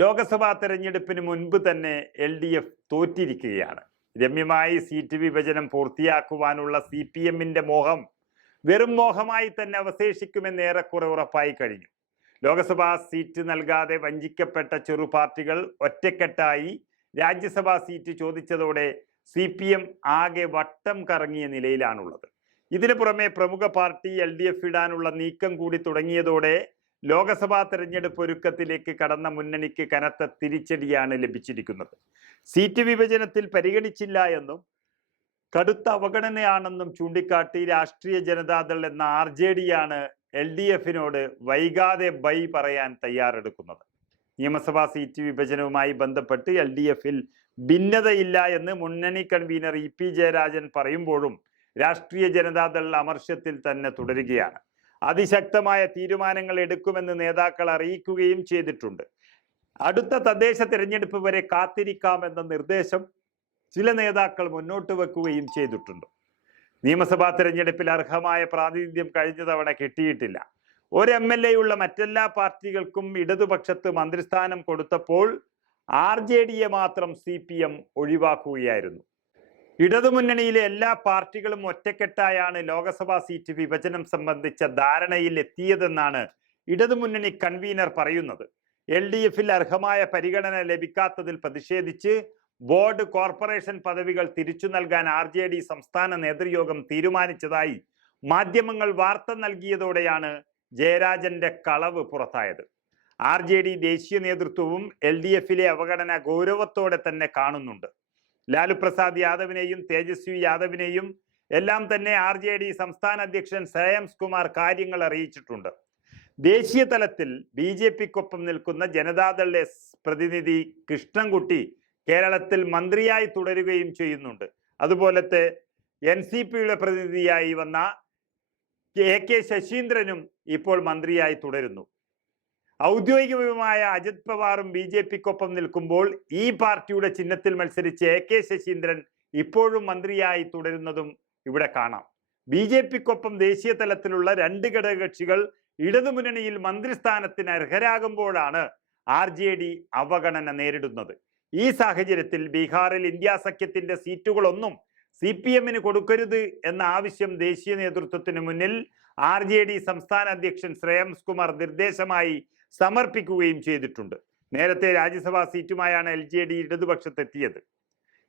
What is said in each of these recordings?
ലോക്സഭാ തെരഞ്ഞെടുപ്പിന് മുൻപ് തന്നെ എൽ ഡി എഫ് തോറ്റിരിക്കുകയാണ്. രമ്യമായി സീറ്റ് വിഭജനം പൂർത്തിയാക്കുവാനുള്ള സി പി എമ്മിന്റെ മോഹം വെറും മോഹമായി തന്നെ അവശേഷിക്കുമെന്ന് ഏറെക്കുറെ ഉറപ്പായി കഴിഞ്ഞു. ലോക്സഭാ സീറ്റ് നൽകാതെ വഞ്ചിക്കപ്പെട്ട ചെറു പാർട്ടികൾ ഒറ്റക്കെട്ടായി രാജ്യസഭാ സീറ്റ് ചോദിച്ചതോടെ സി പി എം ആകെ വട്ടം കറങ്ങിയ നിലയിലാണുള്ളത്. ഇതിനു പുറമെ പ്രമുഖ പാർട്ടി എൽ ഡി എഫ് ഇടാനുള്ള നീക്കം കൂടി തുടങ്ങിയതോടെ ലോക്സഭാ തെരഞ്ഞെടുപ്പ് ഒരുക്കത്തിലേക്ക് കടന്ന മുന്നണിക്ക് കനത്ത തിരിച്ചടിയാണ് ലഭിച്ചിരിക്കുന്നത്. സീറ്റ് വിഭജനത്തിൽ പരിഗണിച്ചില്ല എന്നും കടുത്ത അവഗണനയാണെന്നും ചൂണ്ടിക്കാട്ടി രാഷ്ട്രീയ ജനതാദൾ എന്ന ആർ ജെ ഡിയാണ് എൽ ഡി എഫിനോട് വൈകാതെ ബൈ പറയാൻ തയ്യാറെടുക്കുന്നത്. നിയമസഭാ സീറ്റ് വിഭജനവുമായി ബന്ധപ്പെട്ട് എൽ ഡി എഫിൽ ഭിന്നതയില്ല എന്ന് മുന്നണി കൺവീനർ ഇ പി ജയരാജൻ പറയുമ്പോഴും രാഷ്ട്രീയ ജനതാദൾ അമർഷ്യത്തിൽ തന്നെ തുടരുകയാണ്. അതിശക്തമായ തീരുമാനങ്ങൾ എടുക്കുമെന്ന് നേതാക്കൾ അറിയിക്കുകയും ചെയ്തിട്ടുണ്ട്. അടുത്ത തദ്ദേശ തിരഞ്ഞെടുപ്പ് വരെ കാത്തിരിക്കാമെന്ന നിർദ്ദേശം ചില നേതാക്കൾ മുന്നോട്ട് വെക്കുകയും ചെയ്തിട്ടുണ്ട്. നിയമസഭാ തിരഞ്ഞെടുപ്പിൽ അർഹമായ പ്രാതിനിധ്യം കഴിഞ്ഞ തവണ കിട്ടിയിട്ടില്ല. ഒരു എം എൽ എ ഉള്ള മറ്റെല്ലാ പാർട്ടികൾക്കും ഇടതുപക്ഷത്ത് മന്ത്രിസ്ഥാനം കൊടുത്തപ്പോൾ ആർ ജെ ഡിയെ മാത്രം സി പി എം ഒഴിവാക്കുകയായിരുന്നു. ഇടതുമുന്നണിയിലെ എല്ലാ പാർട്ടികളും ഒറ്റക്കെട്ടായാണ് ലോക്സഭാ സീറ്റ് വിഭജനം സംബന്ധിച്ച ധാരണയിൽ എത്തിയതെന്നാണ് ഇടതുമുന്നണി കൺവീനർ പറയുന്നത്. എൽ ഡി എഫിൽ അർഹമായ പരിഗണന ലഭിക്കാത്തതിൽ പ്രതിഷേധിച്ച് ബോർഡ് കോർപ്പറേഷൻ പദവികൾ തിരിച്ചു നൽകാൻ ആർ ജെ ഡി സംസ്ഥാന നേതൃയോഗം തീരുമാനിച്ചതായി മാധ്യമങ്ങൾ വാർത്ത നൽകിയതോടെയാണ് ജയരാജന്റെ കളവ് പുറത്തായത്. ആർ ജെ ഡി ദേശീയ നേതൃത്വവും എൽ ഡി എഫിലെ അവഗണന ഗൗരവത്തോടെ തന്നെ കാണുന്നുണ്ട്. ലാലു പ്രസാദ് യാദവിനെയും തേജസ്വി യാദവിനെയും എല്ലാം തന്നെ ആർ ജെ ഡി സംസ്ഥാന അധ്യക്ഷൻ ശ്രേയംസ് കുമാർ കാര്യങ്ങൾ അറിയിച്ചിട്ടുണ്ട്. ദേശീയ തലത്തിൽ ബി ജെ പിക്കൊപ്പം നിൽക്കുന്ന ജനതാദൾ എസ് പ്രതിനിധി കൃഷ്ണൻകുട്ടി കേരളത്തിൽ മന്ത്രിയായി തുടരുകയും ചെയ്യുന്നുണ്ട്. അതുപോലെ എൻ സി പിയുടെ പ്രതിനിധിയായി വന്ന എ കെ ശശീന്ദ്രനും ഇപ്പോൾ മന്ത്രിയായി തുടരുന്നു. ഔദ്യോഗികമായ അജിത് പവാറും ബി ജെ പിക്കൊപ്പം നിൽക്കുമ്പോൾ ഈ പാർട്ടിയുടെ ചിഹ്നത്തിൽ മത്സരിച്ച് എ കെ ശശീന്ദ്രൻ ഇപ്പോഴും മന്ത്രിയായി തുടരുന്നതും ഇവിടെ കാണാം. ബി ജെ പിക്കൊപ്പം ദേശീയ തലത്തിലുള്ള രണ്ട് ഘടകകക്ഷികൾ ഇടതുമുന്നണിയിൽ മന്ത്രിസ്ഥാനത്തിന് അർഹരാകുമ്പോഴാണ് ആർ ജെ ഡി അവഗണന നേരിടുന്നത്. ഈ സാഹചര്യത്തിൽ ബീഹാറിൽ ഇന്ത്യ സഖ്യത്തിന്റെ സീറ്റുകളൊന്നും സി പി എമ്മിന് കൊടുക്കരുത് എന്ന ആവശ്യം ദേശീയ നേതൃത്വത്തിന് മുന്നിൽ ആർ ജെ ഡി സംസ്ഥാന അധ്യക്ഷൻ ശ്രേയംസ് കുമാർ നിർദ്ദേശമായി സമർപ്പിക്കുകയും ചെയ്തിട്ടുണ്ട്. നേരത്തെ രാജ്യസഭാ സീറ്റുമായാണ് എൽ ജെ ഡി ഇടതുപക്ഷത്തെത്തിയത്.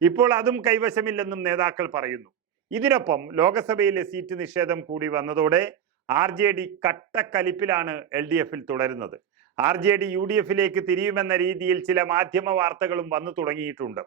ഇപ്പോൾ അതും കൈവശമില്ലെന്നും നേതാക്കൾ പറയുന്നു. ഇതിനൊപ്പം ലോക്സഭയിലെ സീറ്റ് നിഷേധം കൂടി വന്നതോടെ ആർ ജെ ഡി കട്ടക്കലിപ്പിലാണ് എൽ ഡി എഫിൽ തുടരുന്നത്. R J D U D എഫിലേക്ക് തിരിയുമെന്ന രീതിയിൽ ചില മാധ്യമ വാർത്തകളും വന്നു തുടങ്ങിയിട്ടുണ്ട്.